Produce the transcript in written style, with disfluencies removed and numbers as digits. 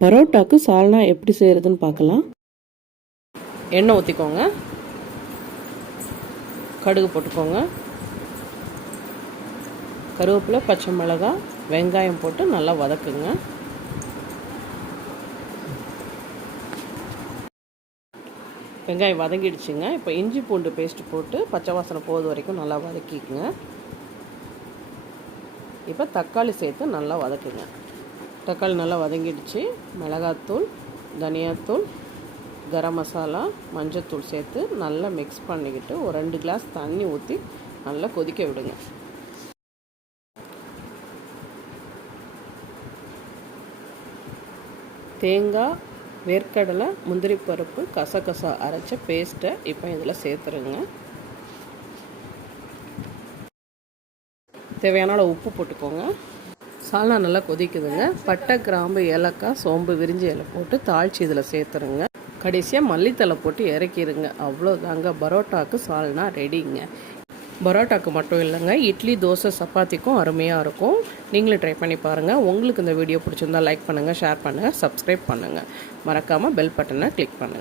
பரோட்டாக்கு சால்னா எப்படி செய்கிறதுன்னு பார்க்கலாம். எண்ணெய் ஊற்றிக்கோங்க, கடுகு போட்டுக்கோங்க, கருவேப்பிலை, பச்சை மிளகாய், வெங்காயம் போட்டு நல்லா வதக்குங்க. வெங்காயம் வதங்கிடுச்சுங்க. இப்போ இஞ்சி பூண்டு பேஸ்ட்டு போட்டு பச்சை வாசனை போது வரைக்கும் நல்லா வதக்கிக்குங்க. இப்போ தக்காளி சேர்த்து நல்லா வதக்குங்க. தக்காளி நல்லா வதங்கிடுச்சு. மிளகாத்தூள், தனியாத்தூள், கரம் மசாலா, மஞ்சத்தூள் சேர்த்து நல்லா மிக்ஸ் பண்ணிக்கிட்டு ஒரு 2 கிளாஸ் தண்ணி ஊற்றி நல்லா கொதிக்க விடுங்க. தேங்காய், வேர்க்கடலை, முந்திரி பருப்பு, கசகசா அரைச்ச பேஸ்ட்டை இப்போ இதில் சேர்த்துருங்க. தேவையான அளவு உப்பு போட்டுக்கோங்க. சால்னா நல்லா கொதிக்குதுங்க. பட்டை, கிராம்பு, ஏலக்காய், சோம்பு, விரிஞ்சி இலை போட்டு தாளித்து இதில் சேர்த்துருங்க. கடைசியாக மல்லித்தலை போட்டு இறக்கிடுங்க. அவ்வளோதாங்க, பரோட்டாவுக்கு சால்னா ரெடிங்க. பரோட்டாவுக்கு மட்டும் இல்லைங்க, இட்லி, தோசை, சப்பாத்திக்கும் அருமையாக இருக்கும். நீங்களும் ட்ரை பண்ணி பாருங்கள். உங்களுக்கு இந்த வீடியோ பிடிச்சிருந்தால் லைக் பண்ணுங்கள், ஷேர் பண்ணுங்கள், சப்ஸ்கிரைப் பண்ணுங்கள். மறக்காமல் பெல் பட்டனை கிளிக் பண்ணுங்கள்.